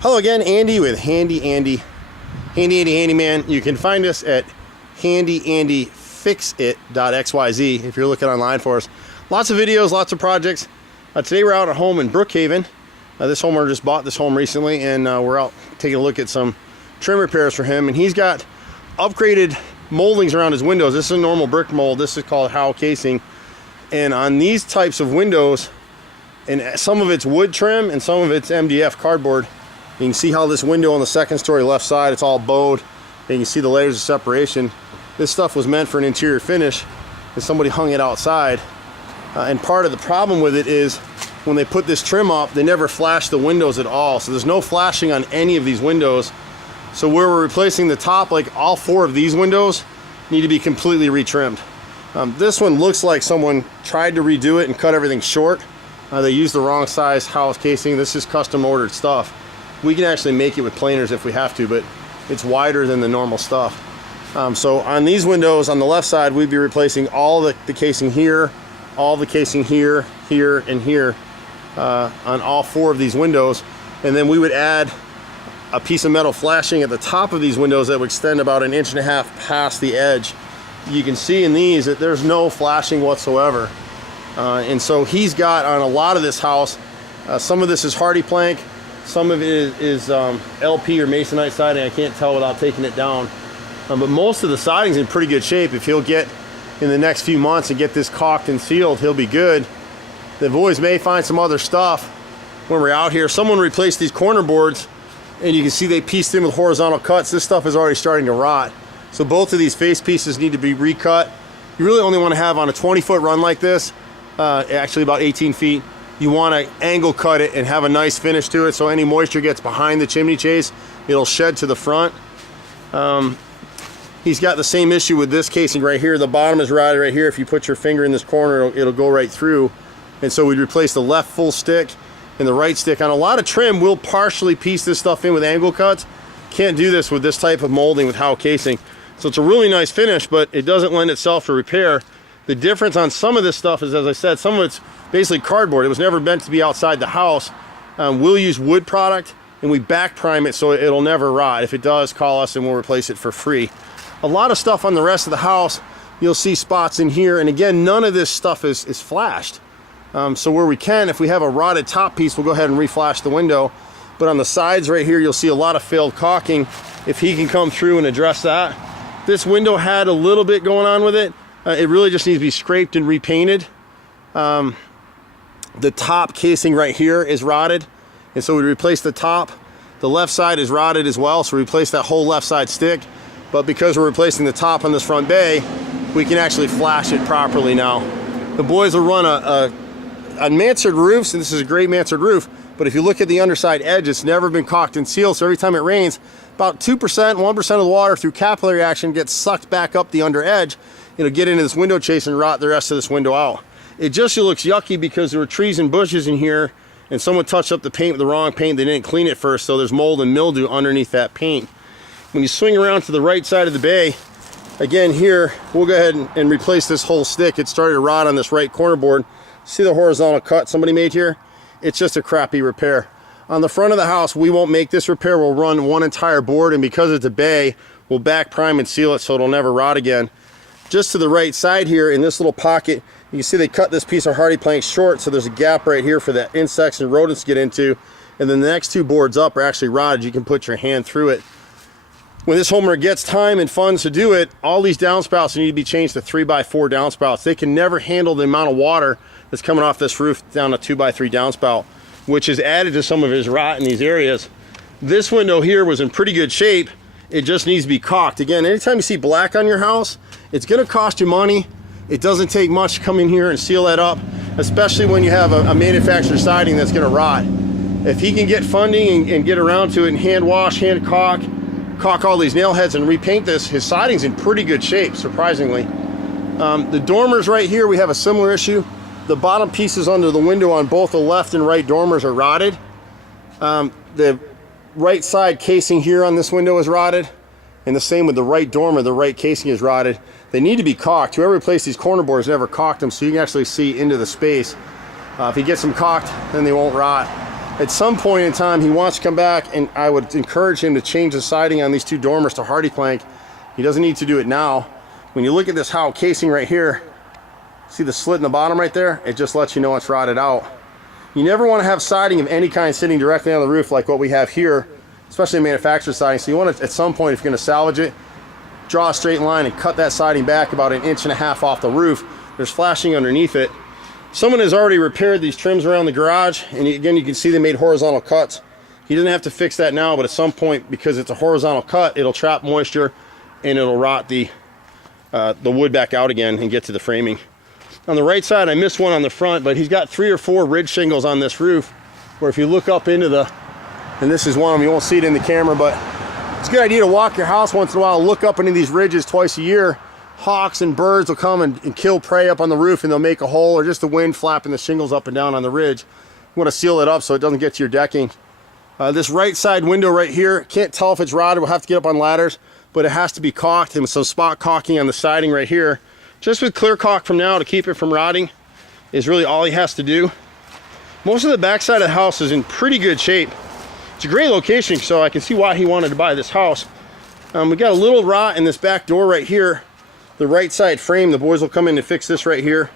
Hello again, Andy with Handy Andy. Handy Andy Handyman. You can find us at HandyANDFixIt.xyz if you're looking online for us. Lots of videos, lots of projects. Today we're out at home in Brookhaven. This homeowner just bought this home recently, and we're out taking a look at some trim repairs for him. And he's got upgraded moldings around his windows. This is a normal brick mold. This is called Howell casing. And on these types of windows, and some of it's wood trim and some of it's MDF cardboard. You can see how this window on the second story left side, it's all bowed. And you can see the layers of separation. This stuff was meant for an interior finish, and somebody hung it outside. And part of the problem with it is when they put this trim up, they never flash the windows at all. So there's no flashing on any of these windows. So where we're replacing the top, like all four of these windows need to be completely retrimmed. This one looks like someone tried to redo it and cut everything short. They used the wrong size Howell casing. This is custom ordered stuff. We can actually make it with planers if we have to, but it's wider than the normal stuff. So on these windows on the left side, we'd be replacing all the casing here, all the casing here, here, and here on all four of these windows. And then we would add a piece of metal flashing at the top of these windows that would extend about 1.5 inches past the edge. You can see in these that there's no flashing whatsoever. And so he's got on a lot of this house, some of this is hardy plank, some of it is LP or masonite siding. I can't tell without taking it down. But most of the siding's in pretty good shape. If he'll get in the next few months and get this caulked and sealed, he'll be good. The boys may find some other stuff when we're out here. Someone replaced these corner boards, and you can see they pieced in with horizontal cuts. This stuff is already starting to rot. So both of these face pieces need to be recut. You really only want to have on a 20-foot run like this, actually about 18 feet, you want to angle cut it and have a nice finish to it, so any moisture gets behind the chimney chase, it'll shed to the front. He's got the same issue with this casing right here. The bottom is rotted right here. If you put your finger in this corner, it'll go right through. And so we'd replace the left full stick and the right stick. On a lot of trim, we'll partially piece this stuff in with angle cuts. Can't do this with this type of molding with Howell casing. So it's a really nice finish, but it doesn't lend itself to repair. The difference on some of this stuff is, as I said, some of it's basically cardboard. It was never meant to be outside the house. We'll use wood product, and we back prime it so it'll never rot. If it does, call us and we'll replace it for free. A lot of stuff on the rest of the house, you'll see spots in here, and again, none of this stuff is flashed. So where we can, if we have a rotted top piece, we'll go ahead and reflash the window. But on the sides right here, you'll see a lot of failed caulking. If he can come through and address that. This window had a little bit going on with it. It really just needs to be scraped and repainted. The top casing right here is rotted, and so we replace the top. The left side is rotted as well, so we replace that whole left side stick. But because we're replacing the top on this front bay, we can actually flash it properly now. The boys will run a mansard roof, and this is a great mansard roof, but if you look at the underside edge, it's never been caulked and sealed, so every time it rains, about 2%, 1% of the water through capillary action gets sucked back up the under edge. It'll get into this window chase and rot the rest of this window out. It just looks yucky because there were trees and bushes in here, and someone touched up the paint with the wrong paint. They didn't clean it first, so there's mold and mildew underneath that paint. When you swing around to the right side of the bay, again here, we'll go ahead and replace this whole stick. It started to rot on this right corner board. See the horizontal cut somebody made here? It's just a crappy repair. On the front of the house, we won't make this repair. We'll run one entire board, and because it's a bay, we'll back prime and seal it so it'll never rot again. Just to the right side here, in this little pocket, you can see they cut this piece of hardy plank short, so there's a gap right here for the insects and rodents to get into. And then the next two boards up are actually rotted. You can put your hand through it. When this homeowner gets time and funds to do it, all these downspouts need to be changed to 3x4 downspouts. They can never handle the amount of water that's coming off this roof down a 2x3 downspout, which is added to some of his rot in these areas. This window here was in pretty good shape. It just needs to be caulked. Again, anytime you see black on your house, it's gonna cost you money. It doesn't take much to come in here and seal that up, especially when you have a manufactured siding that's gonna rot. If he can get funding and get around to it and hand wash, hand caulk all these nail heads and repaint this, his siding's in pretty good shape, surprisingly. The dormers right here, we have a similar issue. The bottom pieces under the window on both the left and right dormers are rotted. The right side casing here on this window is rotted, and the same with the right dormer. The right casing is rotted. They need to be caulked. Whoever replaced these corner boards never caulked them, so you can actually see into the space. If you get them caulked, then they won't rot. at some point in time he wants to come back, and I would encourage him to change the siding on these two dormers to hardy plank. He doesn't need to do it now. When you look at this how casing right here, see the slit in the bottom right there? It just lets you know it's rotted out. You never want to have siding of any kind sitting directly on the roof like what we have here, especially manufactured siding. So you want to, at some point, if you're going to salvage it, draw a straight line and cut that siding back about 1.5 inches off the roof. There's flashing underneath it. Someone has already repaired these trims around the garage, and again, you can see they made horizontal cuts. He doesn't have to fix that now, but at some point, because it's a horizontal cut, it'll trap moisture and it'll rot the wood back out again and get to the framing. On the right side, I missed one on the front, but he's got 3 or 4 ridge shingles on this roof, where if you look up into the, and this is one of them, you won't see it in the camera, but it's a good idea to walk your house once in a while, look up into these ridges twice a year. Hawks and birds will come and kill prey up on the roof, and they'll make a hole, or just the wind flapping the shingles up and down on the ridge. You want to seal it up so it doesn't get to your decking. This right side window right here, can't tell if it's rotted, we'll have to get up on ladders, but it has to be caulked, and some spot caulking on the siding right here. Just with clear caulk from now to keep it from rotting is really all he has to do. Most of the backside of the house is in pretty good shape. It's a great location, so I can see why he wanted to buy this house. We got a little rot in this back door right here. The right side frame, the boys will come in to fix this right here.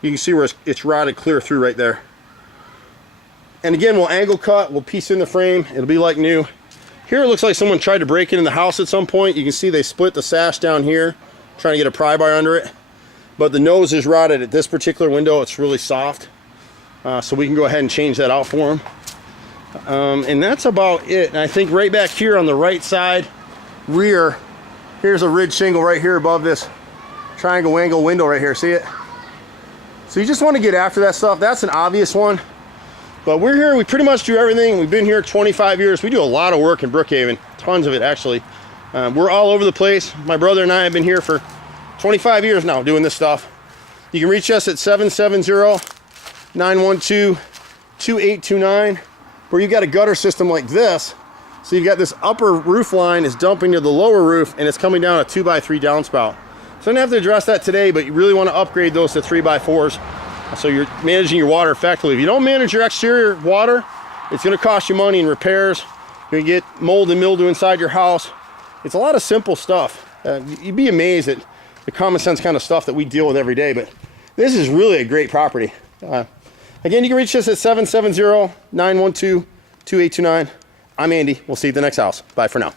You can see where it's rotted clear through right there. And again, we'll angle cut, we'll piece in the frame, it'll be like new. Here it looks like someone tried to break into the house at some point. You can see they split the sash down here, trying to get a pry bar under it. But the nose is rotted at this particular window. It's really soft. So we can go ahead and change that out for him. And that's about it. And I think right back here on the right side, rear, here's a ridge shingle right here above this triangle angle window right here. See it? So you just want to get after that stuff. That's an obvious one. But we're here, we pretty much do everything. We've been here 25 years. We do a lot of work in Brookhaven, tons of it actually. We're all over the place. My brother and I have been here for 25 years now doing this stuff. You can reach us at 770-912-2829, where you've got a gutter system like this. So you've got this upper roof line is dumping to the lower roof, and it's coming down a 2x3 downspout. So I don't have to address that today, but you really want to upgrade those to 3x4s. So you're managing your water effectively. If you don't manage your exterior water, it's going to cost you money in repairs. You're going to get mold and mildew inside your house. It's a lot of simple stuff. You'd be amazed at the common sense kind of stuff that we deal with every day, but this is really a great property. Again, you can reach us at 770-912-2829. I'm Andy. We'll see you at the next house. Bye for now.